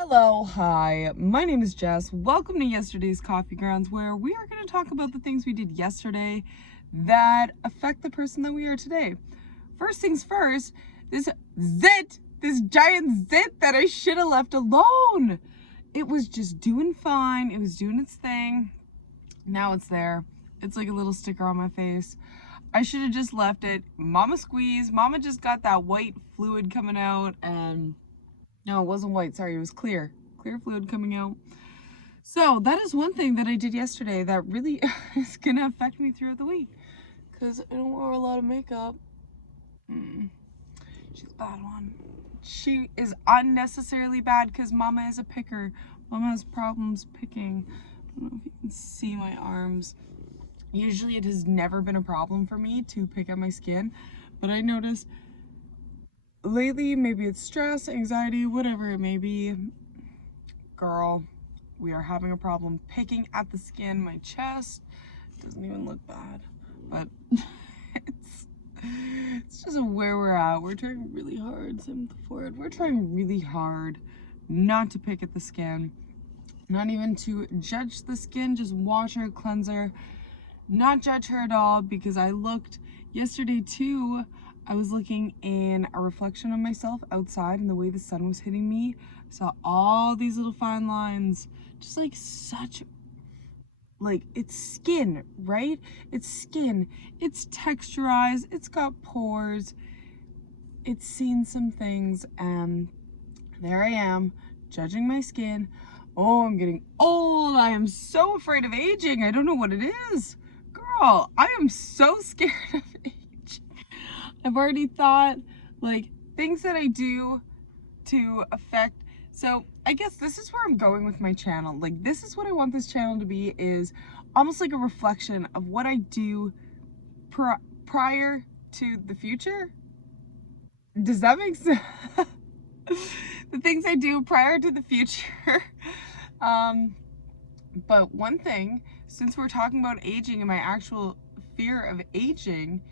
Hello, hi, my name is Jess. Welcome to yesterday's Coffee Grounds, where we are going to talk about the things we did yesterday that affect the person that we are today. First things first, this giant zit that I should have left alone. It was just doing fine. It was doing its thing. Now it's there. It's like a little sticker on my face. I should have just left it. Mama squeezed. Mama just got that white fluid coming out, and no, it wasn't white. Sorry, it was clear. Clear fluid coming out. So that is one thing that I did yesterday that really is going to affect me throughout the week. Because I don't wear a lot of makeup. She's a bad one. She is unnecessarily bad because Mama is a picker. Mama has problems picking. I don't know if you can see my arms. Usually it has never been a problem for me to pick at my skin. But I noticed lately, maybe it's stress, anxiety, whatever it may be. Girl, we are having a problem picking at the skin. My chest doesn't even look bad, but it's just where we're at. We're trying really hard. Same with the forehead. We're trying really hard not to pick at the skin, not even to judge the skin. Just wash her, cleanse her, not judge her at all. Because I looked yesterday too. I was looking in a reflection of myself outside, and the way the sun was hitting me, I saw all these little fine lines, just like it's skin, right? It's skin, it's texturized, it's got pores, it's seen some things, and there I am, judging my skin. Oh, I'm getting old. I am so afraid of aging. I don't know what it is. Girl, I am so scared of aging. I've already thought, like, things that I do to affect. So I guess this is where I'm going with my channel. Like, this is what I want this channel to be, is almost like a reflection of what I do prior to the future. Does that make sense? The things I do prior to the future. But one thing, since we're talking about aging and my actual fear of aging,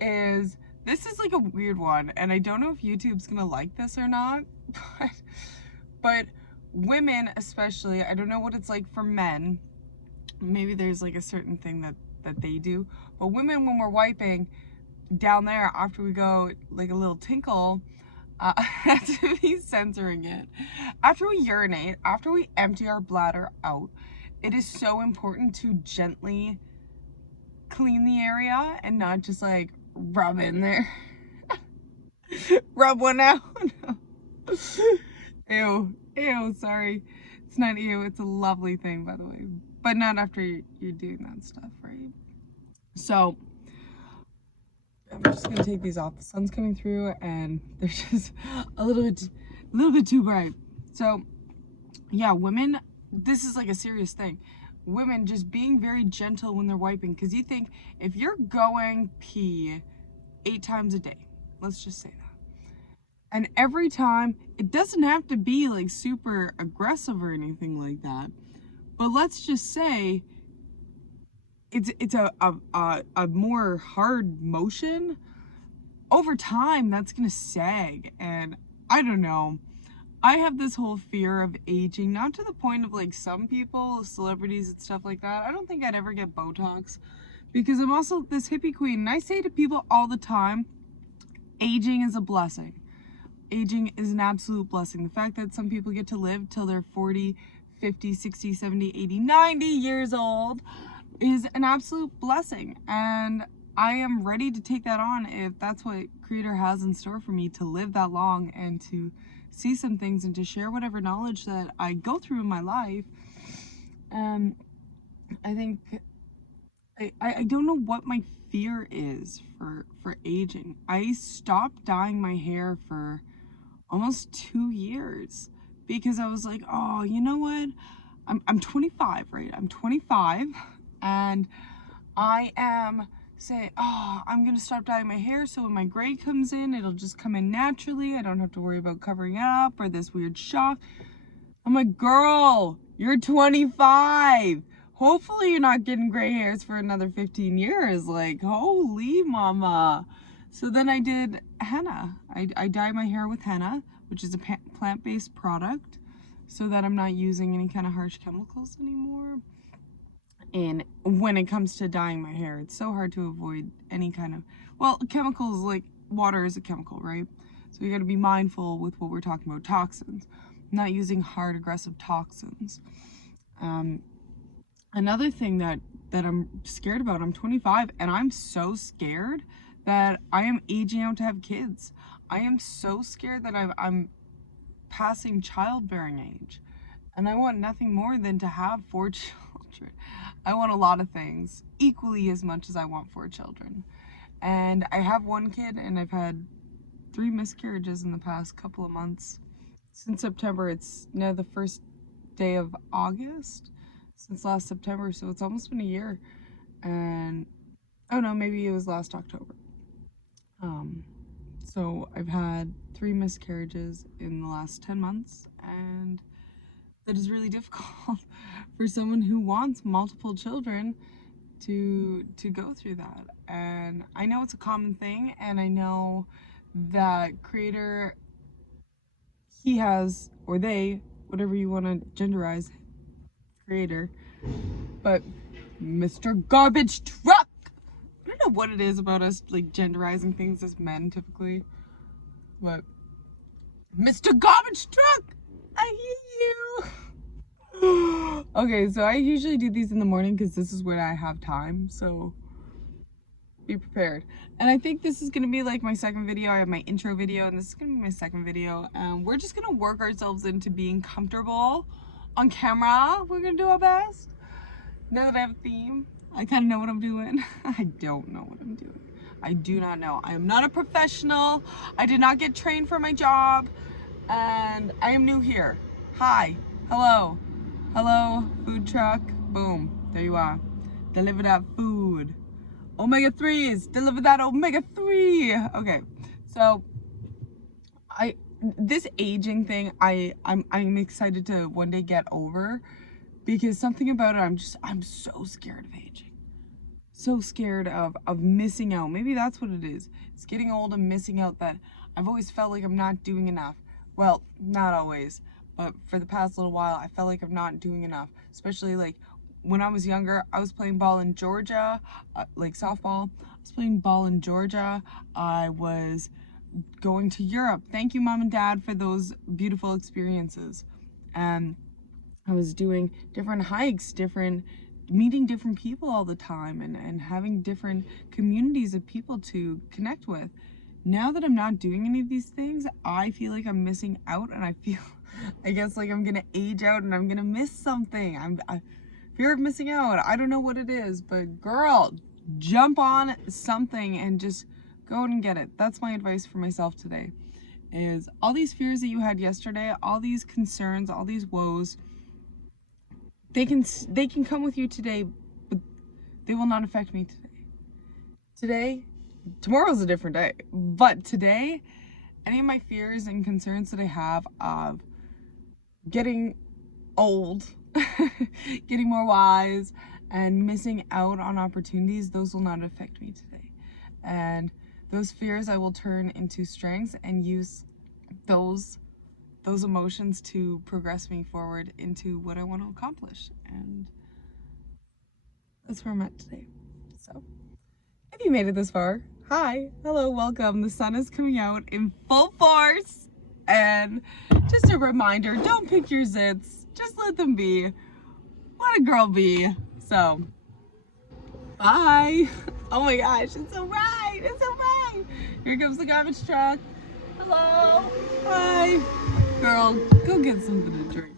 is this is like a weird one, and I don't know if YouTube's gonna like this or not, but women especially, I don't know what it's like for men. Maybe there's like a certain thing that they do, but women, when we're wiping down there after we go like a little tinkle, I have to be censoring it. After we urinate, after we empty our bladder out, it is so important to gently clean the area and not just like rub in there. Rub one out. Ew, sorry. It's not ew, it's a lovely thing, by the way. But not after you're doing that stuff, right? So, I'm just gonna take these off. The sun's coming through and they're just a little bit too bright. So, yeah, women, this is like a serious thing. Women just being very gentle when they're wiping, because you think if you're going pee 8 times a day, let's just say that, and every time, it doesn't have to be like super aggressive or anything like that, but let's just say it's a more hard motion. Over time, that's gonna sag, and I don't know. I have this whole fear of aging, not to the point of like some people, celebrities and stuff like that. I don't think I'd ever get Botox, because I'm also this hippie queen, and I say to people all the time, aging is a blessing. Aging is an absolute blessing. The fact that some people get to live till they're 40, 50, 60, 70, 80, 90 years old is an absolute blessing. And I am ready to take that on if that's what Creator has in store for me, to live that long and to see some things and to share whatever knowledge that I go through in my life. I think I don't know what my fear is for aging. I stopped dyeing my hair for almost 2 years because I was like, oh, you know what? I'm 25, right? I'm 25, and I am saying, oh, I'm gonna stop dyeing my hair so when my gray comes in, it'll just come in naturally. I don't have to worry about covering it up or this weird shock. I'm like, girl, you're 25. Hopefully you're not getting gray hairs for another 15 years. Like, holy mama. So then I did henna. I dye my hair with henna, which is a plant-based product. so that I'm not using any kind of harsh chemicals anymore. And when it comes to dyeing my hair, it's so hard to avoid any kind of, well, chemicals, like water is a chemical, right? So you got to be mindful with what we're talking about, toxins, not using hard, aggressive toxins. Another thing that I'm scared about, I'm 25 and I'm so scared that I am aging out to have kids. I am so scared that I'm passing childbearing age. And I want nothing more than to have 4 children. I want a lot of things, equally as much as I want 4 children. And I have 1 kid, and I've had 3 miscarriages in the past couple of months. Since September, it's now the first day of August, since last September, so it's almost been a year. And, oh no, maybe it was last October. So I've had 3 miscarriages in the last 10 months, and that is really difficult for someone who wants multiple children to go through that. And I know it's a common thing, and I know that creator, he has, or they, whatever you want to genderize creator, but Mr. Garbage Truck, I don't know what it is about us like genderizing things as men typically, but Mr. Garbage Truck, I hear you. Okay, so I usually do these in the morning because this is when I have time, so be prepared. And I think this is gonna be like my second video. I have my intro video, and this is gonna be my second video. We're just gonna work ourselves into being comfortable on camera. We're gonna do our best. Now that I have a theme, I kind of know what I'm doing. I don't know what I'm doing. I do not know. I am not a professional. I did not get trained for my job, and I am new here. Hi, hello, food truck, boom, there you are. Deliver that food. Omega-3s, deliver that omega-3. Okay, so this aging thing, I'm excited to one day get over, because something about it, I'm so scared of aging. So scared of missing out. Maybe that's what it is. It's getting old and missing out, that I've always felt like I'm not doing enough. Well, not always, but for the past little while, I felt like I'm not doing enough. Especially like when I was younger, I was playing ball in Georgia, like softball. I was playing ball in Georgia. I was going to Europe. Thank you, Mom and Dad, for those beautiful experiences. And I was doing different hikes, meeting different people all the time, and having different communities of people to connect with. Now that I'm not doing any of these things, I feel like I'm missing out, and I guess like I'm gonna age out and I'm gonna miss something. I fear of missing out. I don't know what it is, but girl, jump on something and just go and get it. That's my advice for myself today, is all these fears that you had yesterday, all these concerns, all these woes, they can come with you today, but they will not affect me today. Tomorrow's a different day, but today, any of my fears and concerns that I have of getting old, getting more wise, and missing out on opportunities, those will not affect me today. And those fears I will turn into strengths and use those emotions to progress me forward into what I want to accomplish. And that's where I'm at today. So if you made it this far, hi, hello, welcome. The sun is coming out in full force, and just a reminder, don't pick your zits, just let them be. Let a girl be. So bye. Oh my gosh, it's so bright, it's so bright. Here comes the garbage truck. Hello, hi. Girl, go get something to drink.